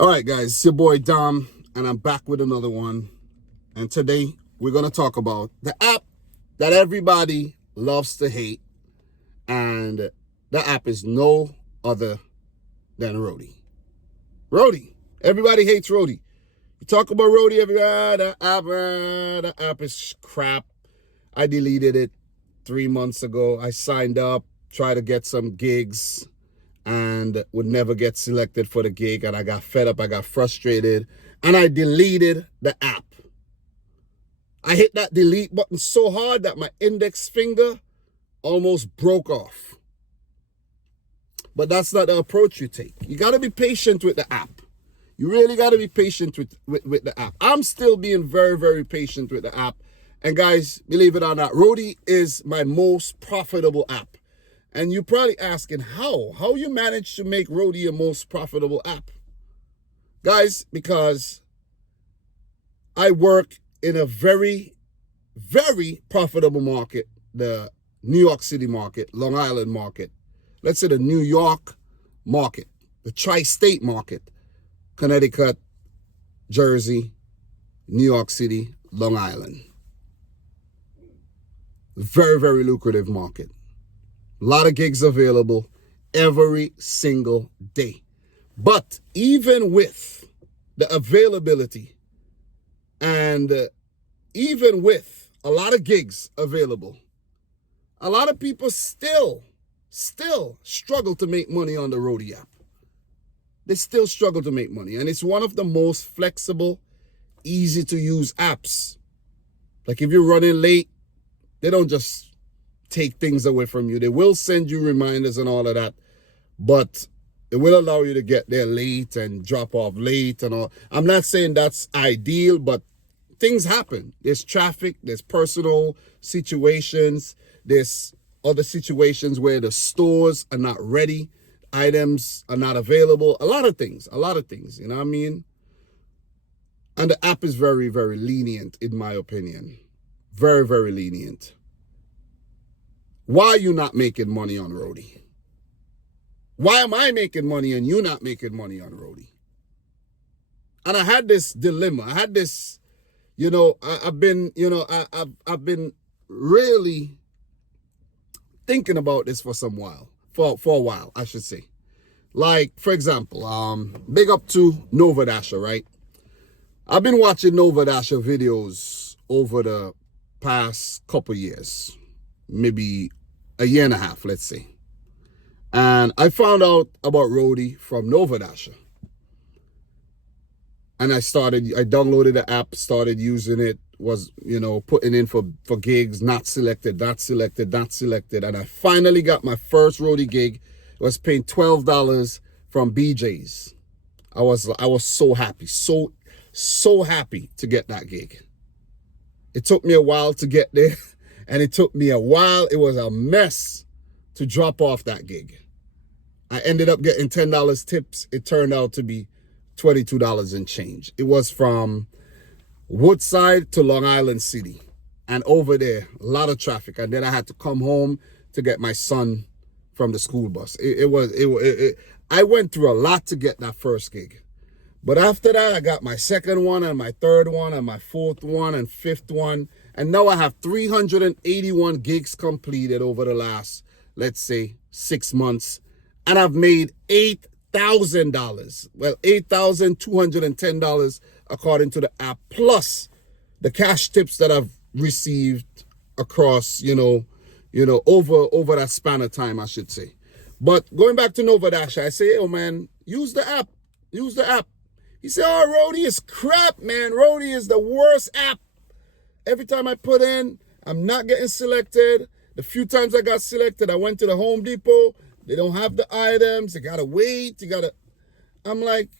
All right, guys, it's your boy Dom, and I'm back with another one. And today we're going to talk about the app that everybody loves to hate. And the app is no other than Roadie. Roadie. Everybody hates Roadie. You talk about Roadie, everybody, the app is crap. I deleted it 3 months ago. I signed up, tried to get some gigs, and would never get selected for the gig. And I got fed up, I got frustrated, and I deleted the app. I hit that delete button so hard that my index finger almost broke off. But that's not the approach you take. You got to be patient with the app. You really got to be patient with the app. I'm still being very, very patient with the app. And guys, believe it or not, Roadie is my most profitable app. And you're probably asking how you managed to make Roadie your most profitable app. Guys, because I work in a very, very profitable market, the New York City market, Long Island market. Let's say the New York market, the tri-state market, Connecticut, Jersey, New York City, Long Island. Very, very lucrative market. A lot of gigs available every single day. But even with the availability and even with a lot of gigs available, a lot of people still struggle to make money on the Roadie app. They still struggle to make money. And it's one of the most flexible, easy to use apps. Like if you're running late, they don't just take things away from you. They will send you reminders and all of that, but it will allow you to get there late and drop off late and all. I'm not saying that's ideal, but things happen. There's traffic, there's personal situations, there's other situations where the stores are not ready, items are not available, a lot of things, you know what I mean? And the app is very, very lenient, in my opinion. Very, very lenient. Why are you not making money on Roadie? Why am I making money and you not making money on Roadie? And I had this dilemma. I had this, I've been really thinking about this for a while, I should say. Like, for example, big up to Nova Dasher, right? I've been watching Nova Dasher videos over the past couple years, maybe a year and a half, let's say. And I found out about Roadie from Nova Dasher. And I downloaded the app, started using it, was, putting in for gigs, not selected. And I finally got my first Roadie gig. I was paying $12 from BJ's. I was so happy, so happy to get that gig. It took me a while to get there, and it took me a while. It was a mess to drop off that gig. I ended up getting $10 tips. It turned out to be $22 and change. It was from Woodside to Long Island City. And over there, a lot of traffic. And then I had to come home to get my son from the school bus. I went through a lot to get that first gig. But after that, I got my second one and my third one and my fourth one and fifth one. And now I have 381 gigs completed over the last, let's say, 6 months. And I've made $8,000. Well, $8,210 according to the app, plus the cash tips that I've received across, over that span of time, I should say. But going back to Nova Dasher, I say, oh man, use the app. He said, oh, Roadie is crap, man. Roadie is the worst app. Every time I put in, I'm not getting selected. The few times I got selected, I went to the Home Depot. They don't have the items. You got to wait. I'm like,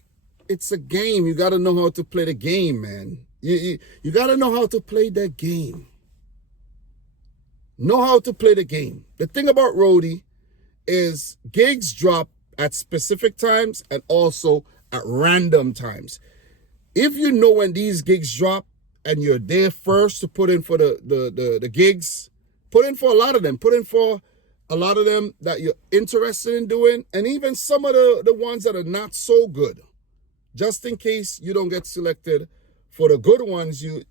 it's a game. You got to know how to play the game, man. You got to know how to play that game. Know how to play the game. The thing about Roadie is gigs drop at specific times and also at random times. If you know when these gigs drop and you're there first to put in for the gigs, put in for a lot of them. Put in for a lot of them that you're interested in doing, and even some of the ones that are not so good. Just in case you don't get selected for the good ones, you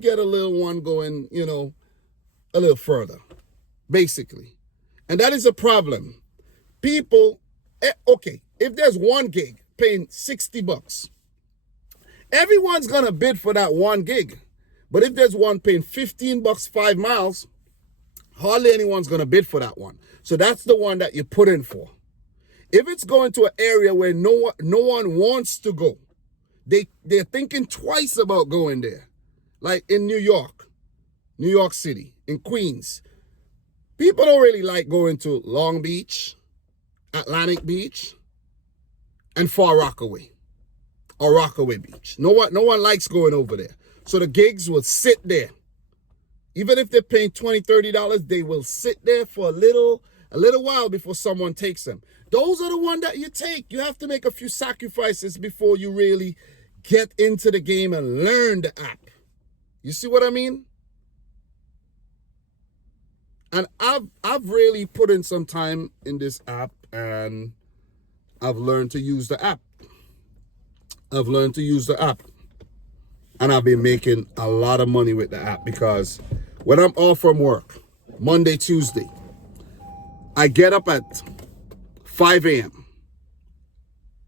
get a little one going, a little further, basically. And that is a problem. People, okay, if there's one gig paying $60, everyone's gonna bid for that one gig. But if there's one paying $15, 5 miles, hardly anyone's gonna bid for that one. So that's the one that you put in for. If it's going to an area where no one wants to go, they're thinking twice about going there. Like in New York City, in Queens. People don't really like going to Long Beach, Atlantic Beach, and Far Rockaway or Rockaway Beach. No one likes going over there. So the gigs will sit there. Even if they're paying $20, $30, they will sit there for a little while before someone takes them. Those are the ones that you take. You have to make a few sacrifices before you really get into the game and learn the app. You see what I mean? And I've really put in some time in this app, and I've learned to use the app. And I've been making a lot of money with the app, because when I'm off from work, Monday, Tuesday, I get up at 5 a.m.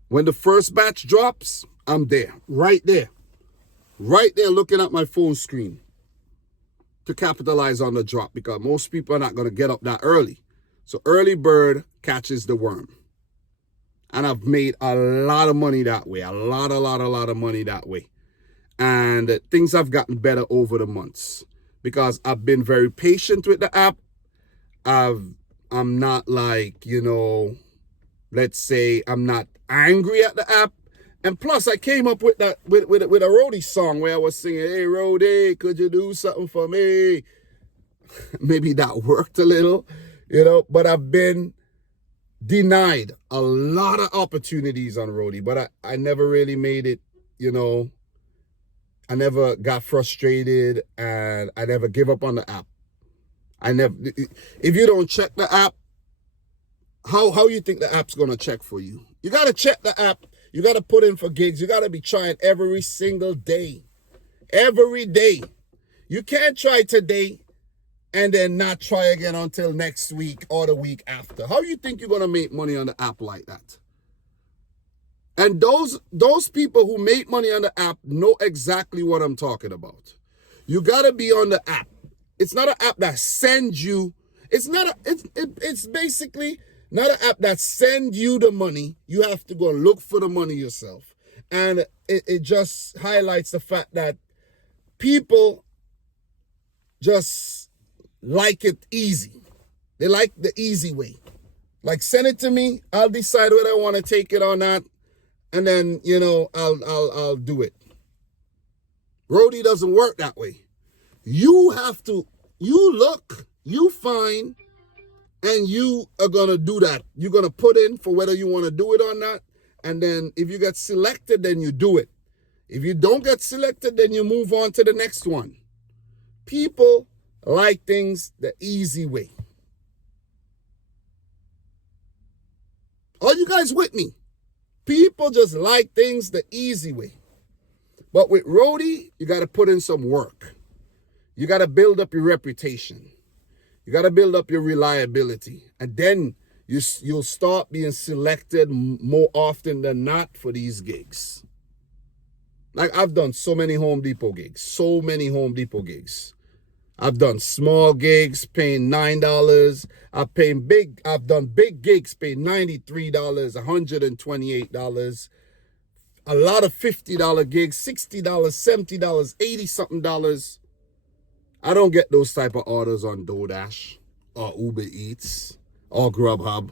When the first batch drops, I'm there, right there looking at my phone screen to capitalize on the drop, because most people are not going to get up that early. So early bird catches the worm. And I've made a lot of money that way, a lot of money that way. And things have gotten better over the months because I've been very patient with the app. I'm not like, let's say I'm not angry at the app. And plus, I came up with that with a Roadie song where I was singing, "Hey, Roadie, could you do something for me?" Maybe that worked a little, but I've been denied a lot of opportunities on Roadie, but I never really made it, I never got frustrated, and I never give up on the app. If you don't check the app, how you think the app's going to check for you? You got to check the app. You got to put in for gigs. You got to be trying every single day. Every day. You can't try today and then not try again until next week or the week after. How you think you're going to make money on the app like that? And those people who make money on the app know exactly what I'm talking about. You got to be on the app. It's not an app that sends you. It's basically not an app that sends you the money. You have to go and look for the money yourself. And it just highlights the fact that people just like it easy. They like the easy way. Like, send it to me. I'll decide whether I want to take it or not. And then, I'll do it. Roadie doesn't work that way. You have to, you look, you find, and you are going to do that. You're going to put in for whether you want to do it or not. And then if you get selected, then you do it. If you don't get selected, then you move on to the next one. People like things the easy way. Are you guys with me? People just like things the easy way. But with Roadie, you got to put in some work. You got to build up your reputation. You got to build up your reliability. And then you'll start being selected more often than not for these gigs. Like, I've done so many Home Depot gigs. I've done small gigs paying $9. I've done big gigs paying $93, $128. A lot of $50 gigs, $60, $70, $80-something. I don't get those type of orders on DoorDash or Uber Eats or Grubhub.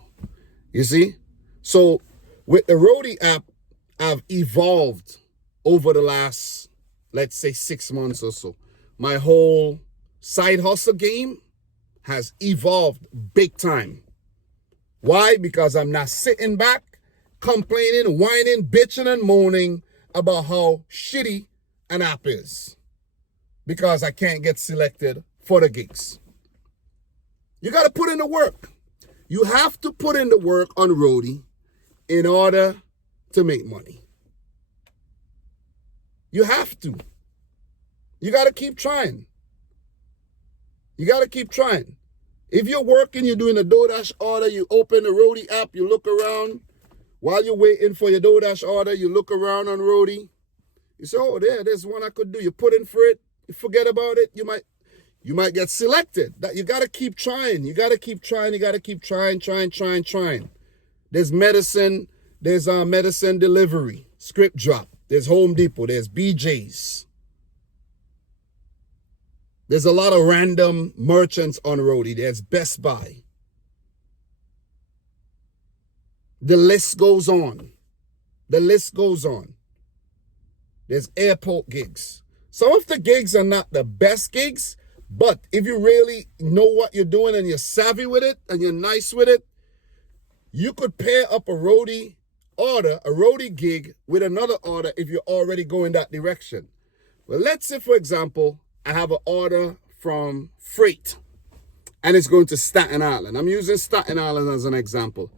You see? So with the Roadie app, I've evolved over the last, let's say, 6 months or so. My whole side hustle game has evolved big time. Why? Because I'm not sitting back, complaining, whining, bitching, and moaning about how shitty an app is because I can't get selected for the gigs. You got to put in the work. You have to put in the work on Roadie in order to make money. You have to. You got to keep trying. You got to keep trying. If you're working, you're doing a DoorDash order, you open the Roadie app, you look around. While you're waiting for your DoorDash order, you look around on Roadie. You say, oh, there's one I could do. You put in for it. You forget about it. You might get selected. That you got to keep trying. You got to keep trying. You got to keep trying. There's medicine. There's medicine delivery, script drop. There's Home Depot. There's BJ's. There's a lot of random merchants on Roadie. There's Best Buy. The list goes on. The list goes on. There's airport gigs. Some of the gigs are not the best gigs, but if you really know what you're doing and you're savvy with it and you're nice with it, you could pair up a Roadie order, a Roadie gig with another order if you're already going that direction. Well, let's say, for example, I have an order from Freight and it's going to Staten Island. I'm using Staten Island as an example.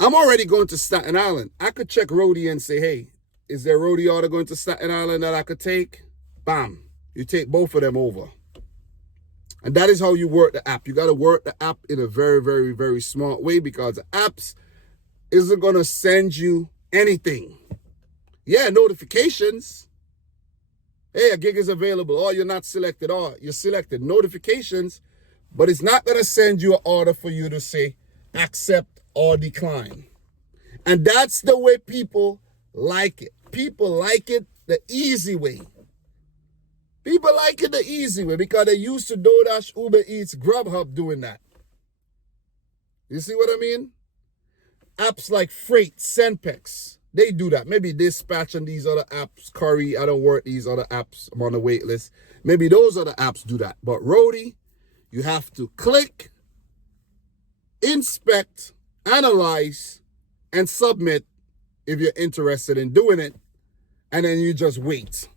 I'm already going to Staten Island. I could check Roadie and say, hey, is there a Roadie order going to Staten Island that I could take? Bam. You take both of them over. And that is how you work the app. You got to work the app in a very, very, very smart way because the apps isn't going to send you anything. Yeah, notifications. Hey, a gig is available. Or you're not selected. Or you're selected. Notifications. But it's not going to send you an order for you to say accept or decline. And that's the way people like it. People like it the easy way. People like it the easy way because they used to DoorDash, Uber Eats, Grubhub doing that. You see what I mean? Apps like Freight, Senpex, they do that. Maybe Dispatch and these other apps, Curry, I don't work these other apps. I'm on the wait list. Maybe those other apps do that. But Roadie, you have to click, inspect, analyze, and submit if you're interested in doing it. And then you just wait.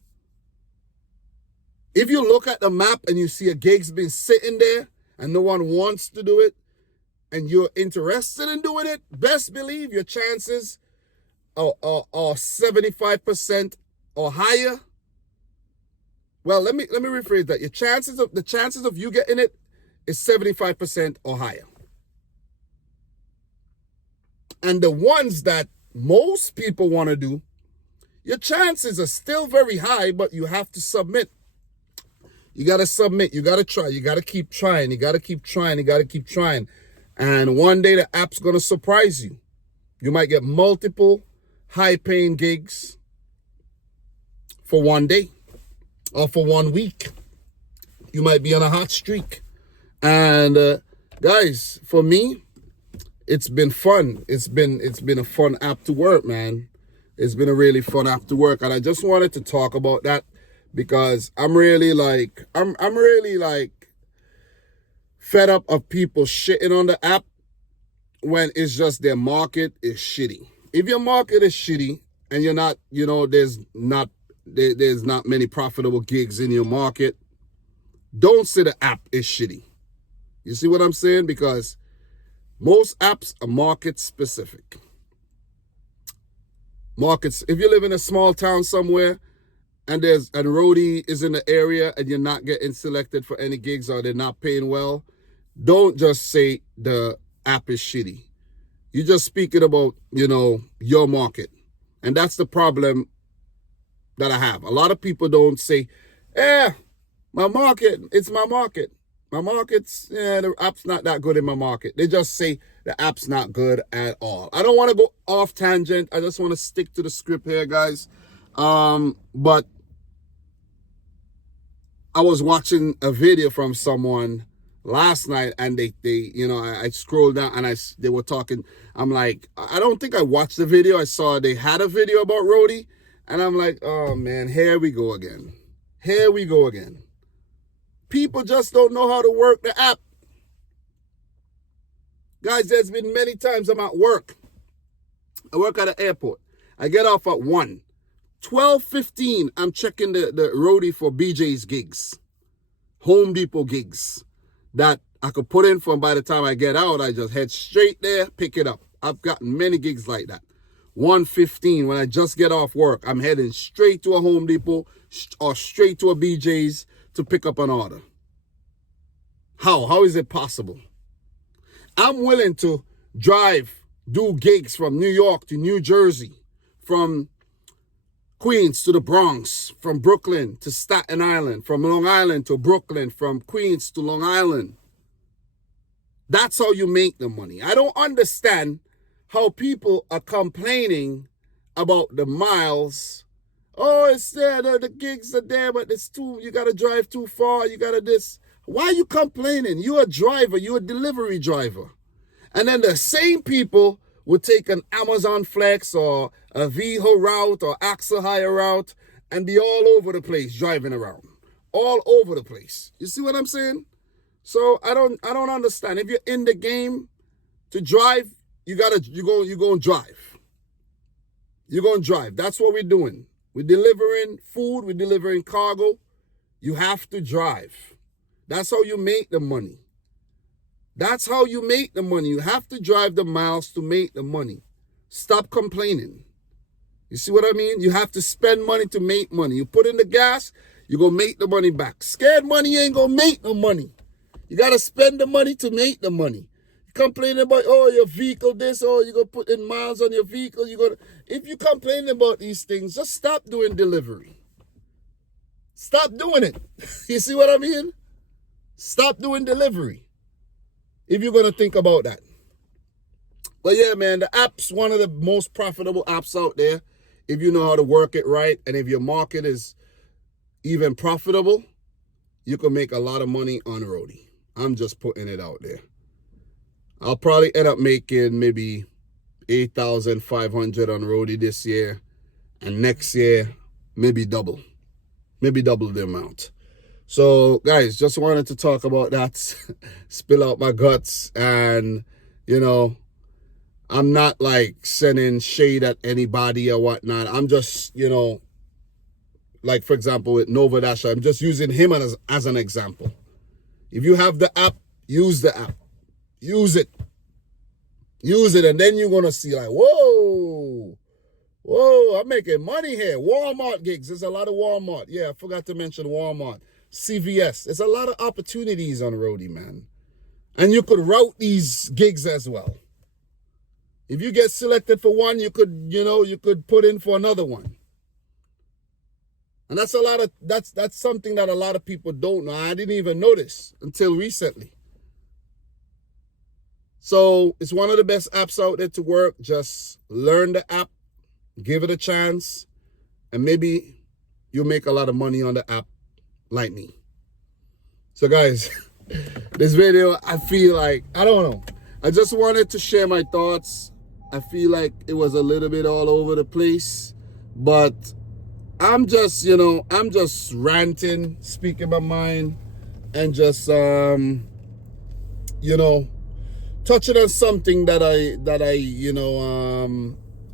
If you look at the map and you see a gig's been sitting there and no one wants to do it and you're interested in doing it, best believe your chances are 75% or higher. Well, let me rephrase that. The chances of you getting it is 75% or higher. And the ones that most people want to do, your chances are still very high, but you have to submit. You got to submit. You got to try. You got to keep trying. You got to keep trying. You got to keep trying. And one day the app's going to surprise you. You might get multiple high-paying gigs for one day or for 1 week. You might be on a hot streak. And guys, for me, it's been fun. It's been a fun app to work, man. It's been a really fun app to work. And I just wanted to talk about that because I'm really fed up of people shitting on the app when it's just their market is shitty. If your market is shitty and you're not, there's not many profitable gigs in your market, don't say the app is shitty. You see what I'm saying? Because most apps are market specific. Markets, if you live in a small town somewhere and Roadie is in the area and you're not getting selected for any gigs or they're not paying well, don't just say the app is shitty. You're just speaking about, your market. And that's the problem that I have. A lot of people don't say, my market, it's my market. My the app's not that good in my market. They just say the app's not good at all. I don't want to go off tangent. I just want to stick to the script here, guys. But I was watching a video from someone last night and they I scrolled down and they were talking. I'm like, I don't think I watched the video. I saw they had a video about Roadie and I'm like, oh man, here we go again. Here we go again. People just don't know how to work the app. Guys, there's been many times I'm at work. I work at an airport. I get off at 1. 12:15, I'm checking the Roadie for BJ's gigs. Home Depot gigs that I could put in for, and by the time I get out, I just head straight there, pick it up. I've gotten many gigs like that. 1:15 when I just get off work, I'm heading straight to a Home Depot or straight to a BJ's to pick up an order. How is it possible? I'm willing to do gigs from New York to New Jersey, from Queens to the Bronx, from Brooklyn to Staten Island, from Long Island to Brooklyn, from Queens to Long Island. That's how you make the money. I don't understand how people are complaining about the miles. Oh, it's there, the gigs are there, but you got to drive too far, you got to this. Why are you complaining? You're a driver, you're a delivery driver. And then the same people would take an Amazon Flex or a Viho route or Axel Hire route and be all over the place driving around. All over the place. You see what I'm saying? So I don't understand. If you're in the game to drive, you're going to drive. You're going to drive. That's what we're doing. We're delivering food, we're delivering cargo. You have to drive. That's how you make the money. That's how you make the money. You have to drive the miles to make the money. Stop complaining. You see what I mean? You have to spend money to make money. You put in the gas, you're going to make the money back. Scared money ain't going to make no money. You got to spend the money to make the money. You complaining about, oh, your vehicle this, oh, you're going to put in miles on your vehicle. If you complain about these things, just stop doing delivery. Stop doing it. You see what I mean? Stop doing delivery. If you're going to think about that. But yeah, man, the app's one of the most profitable apps out there. If you know how to work it right, and if your market is even profitable, you can make a lot of money on Roadie. I'm just putting it out there. I'll probably end up making maybe 8,500 on Roadie this year. And next year, maybe double. Maybe double the amount. So, guys, just wanted to talk about that, spill out my guts, and, you know, I'm not, like, sending shade at anybody or whatnot. I'm just, you know, like, for example, with Nova Dash, I'm just using him as an example. If you have the app, use the app. Use it. Use it, and then you're going to see, like, whoa, I'm making money here. Walmart gigs. There's a lot of Walmart. Yeah, I forgot to mention Walmart. CVS. There's a lot of opportunities on Roadie, man. And you could route these gigs as well. If you get selected for one, you could put in for another one. And that's something that a lot of people don't know. I didn't even notice until recently. So it's one of the best apps out there to work. Just learn the app, give it a chance, and maybe you'll make a lot of money on the app like me. So guys, this video, I feel like, I don't know. I just wanted to share my thoughts. I feel like it was a little bit all over the place, but I'm just, I'm just ranting, speaking my mind, and just, touching on something that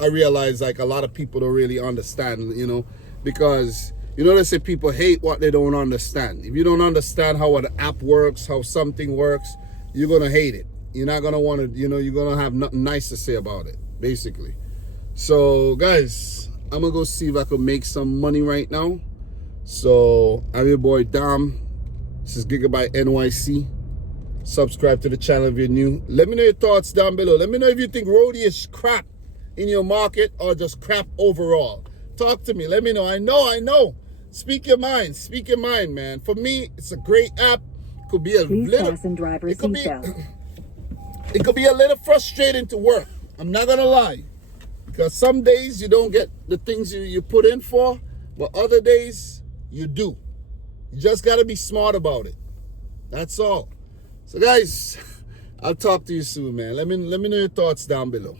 I realize, like, a lot of people don't really understand, because, they say people hate what they don't understand. If you don't understand how an app works, how something works, you're going to hate it. You're not going to want to, you're going to have nothing nice to say about it, basically. So, guys, I'm going to go see if I can make some money right now. So, I'm your boy, Dom. This is Gigabyte NYC. Subscribe to the channel if you're new. Let me know your thoughts down below. Let me know if you think Roadie is crap in your market or just crap overall. Talk to me. Let me know. I know. Speak your mind. Speak your mind, man. For me, it's a great app. It could be a little... It could be a little frustrating to work. I'm not going to lie. Because some days you don't get the things you put in for, but other days you do. You just got to be smart about it. That's all. So guys, I'll talk to you soon, man. Let me know your thoughts down below.